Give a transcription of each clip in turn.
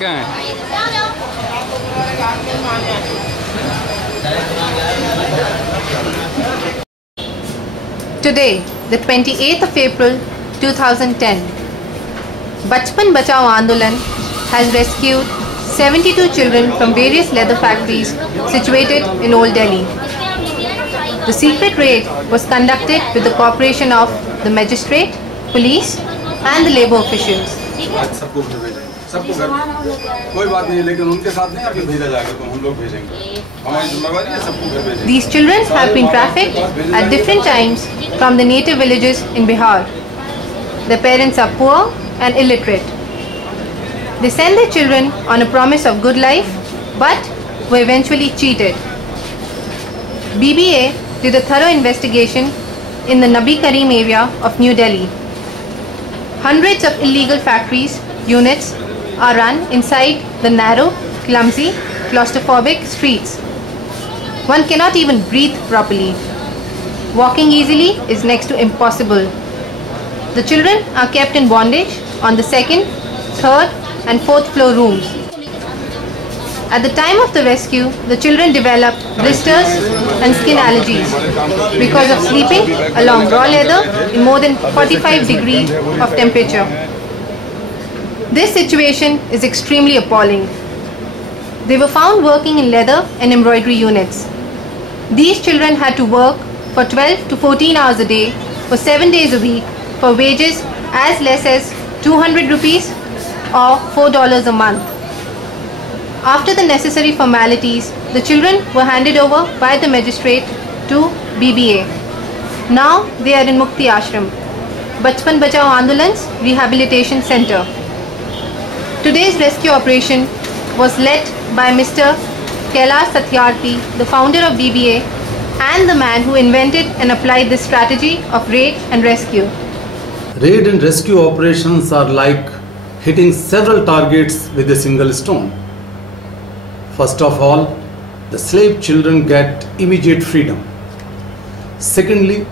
गए हैं। Today, the 28th of April 2010, Bachpan Bachao Andolan has rescued 72 children from various leather factories situated in Old Delhi. The secret raid was conducted with the cooperation of the magistrate, police and the labor officials. सबको घर कोई बात नहीं, लेकिन उनके साथ नहीं आके भेजा जाएगा, तो हम लोग भेजेंगे, हमारी जिम्मेवारी है सबको घर भेजेंगे। These children have been trafficked at different times from the native villages in Bihar. Their parents are poor and illiterate. They send their children on a promise of good life, but were eventually cheated. BBA did a thorough investigation in the Nabi Karim area of New Delhi. Hundreds of illegal factories units are run inside the narrow, clumsy, claustrophobic streets. One cannot even breathe properly. Walking easily is next to impossible. The children are kept in bondage on the second, third and fourth floor rooms. At the time of the rescue, the children developed blisters and skin allergies because of sleeping along raw leather in more than 45 degrees of temperature. This situation is extremely appalling. They were found working in leather and embroidery units. These children had to work for 12 to 14 hours a day for 7 days a week for wages as less as 200 rupees or $4 a month. After the necessary formalities, the children were handed over by the magistrate to BBA. Now they are in Mukti Ashram, Bachpan Bachao Andolan's Rehabilitation Center. Today's rescue operation was led by Mr. Kailash Satyarthi, the founder of BBA and the man who invented and applied this strategy of raid and rescue. Raid and rescue operations are like hitting several targets with a single stone. First of all, the slave children get immediate freedom. Secondly,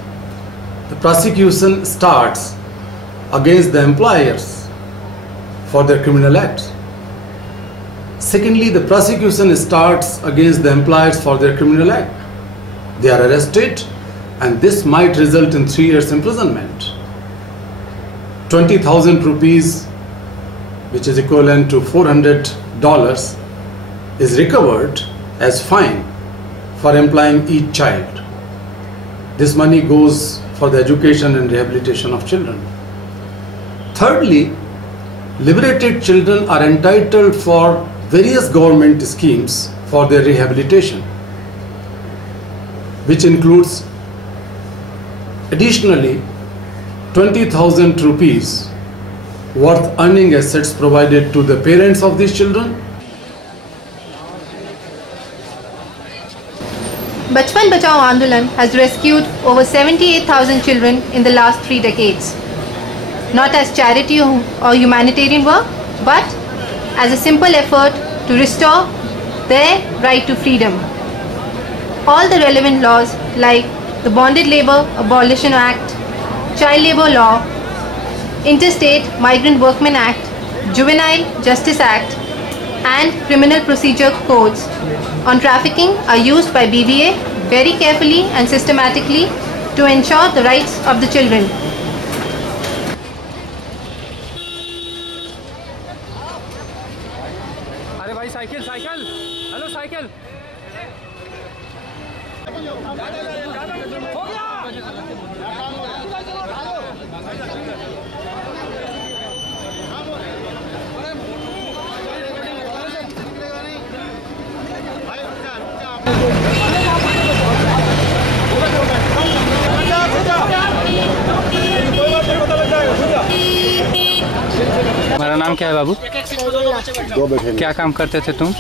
the prosecution starts against the employers for their criminal acts. Secondly, the prosecution starts against the employers for their criminal act. They are arrested and this might result in 3 years imprisonment. 20,000 rupees, which is equivalent to $400, is recovered as fine for employing each child. This money goes for the education and rehabilitation of children. Thirdly, liberated children are entitled for various government schemes for their rehabilitation, which includes additionally 20,000 rupees worth earning assets provided to the parents of these children. Bachpan Bachao Andolan has rescued over 78,000 children in the last 3 decades. Not as charity or humanitarian work, but as a simple effort to restore their right to freedom. All the relevant laws like the Bonded Labour Abolition Act, Child Labour Law, Interstate Migrant Workmen Act, Juvenile Justice Act and Criminal Procedure Codes on trafficking are used by BBA very carefully and systematically to ensure the rights of the children. अरे भाई cycle cycle, hello cycle. हो गया। तुम्हारा नाम क्या है बाबू? क्या काम करते थे तुम?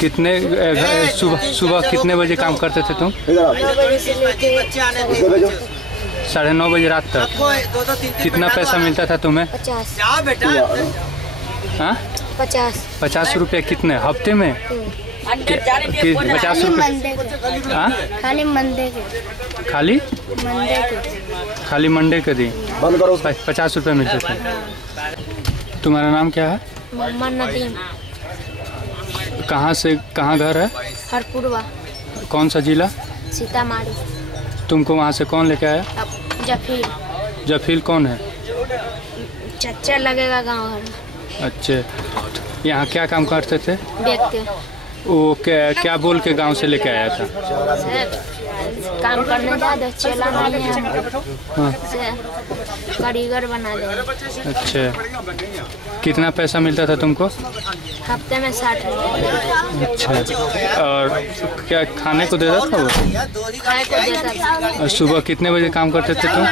कितने सुबह कितने बजे काम करते थे तुम? 9:30 बजे रात तक। कितना पैसा मिलता था तुम्हें? 50 रुपये। कितने हफ्ते में? 50 रुपये खाली मंडे के दिन 50 रुपये मिलते थे। तुम्हारा नाम क्या है? मोहम्मद नदीम। कहाँ से कहाँ घर है? हरपुरवा। कौन सा जिला? सीतामढ़ी। तुमको वहाँ से कौन लेके आया? अब जफील। जफील कौन है? चच्चा लगेगा गाँव घर। अच्छा, यहाँ क्या काम करते थे? देखते वो क्या बोल के गांव से लेके आया था? काम करने जाते, चला नहीं है। हाँ। कारीगर बना दे। अच्छा, कितना पैसा मिलता था तुमको? हफ्ते में 60 रुपये। अच्छा, और क्या खाने को देता था वो? खाने को देता था। और सुबह कितने बजे काम करते थे तुम?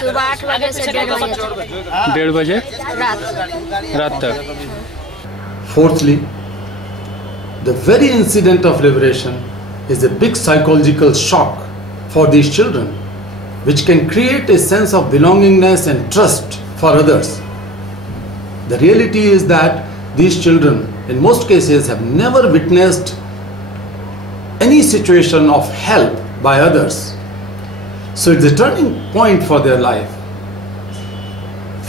सुबह 8 बजे से 1:30 बजे तक। 1:30 बजे रात तक। Fourthly, the very incident of liberation is a big psychological shock for these children, which can create a sense of belongingness and trust for others. The reality is that these children, in most cases, have never witnessed any situation of help by others. So it's a turning point for their life.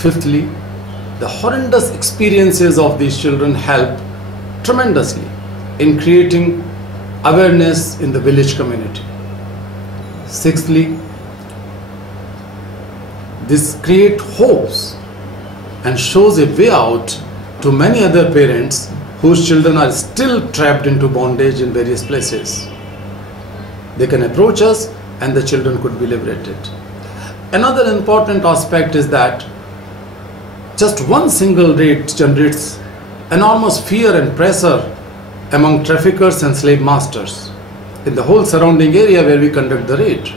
Fifthly, the horrendous experiences of these children help tremendously in creating awareness in the village community. Sixthly, this creates hopes and shows a way out to many other parents whose children are still trapped into bondage in various places. They can approach us and the children could be liberated. Another important aspect is that just one single raid generates enormous fear and pressure among traffickers and slave masters in the whole surrounding area where we conduct the raid.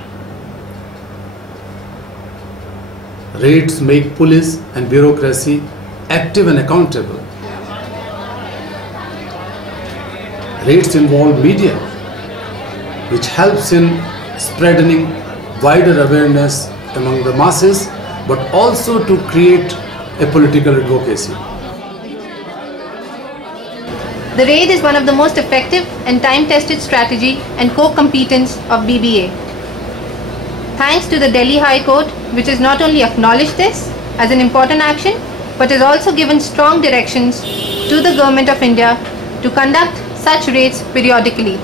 Raids make police and bureaucracy active and accountable. Raids involve media, which helps in spreading wider awareness among the masses, but also to create a political advocacy. The raid is one of the most effective and time-tested strategy and core competence of BBA. Thanks to the Delhi High Court, which has not only acknowledged this as an important action, but has also given strong directions to the Government of India to conduct such raids periodically.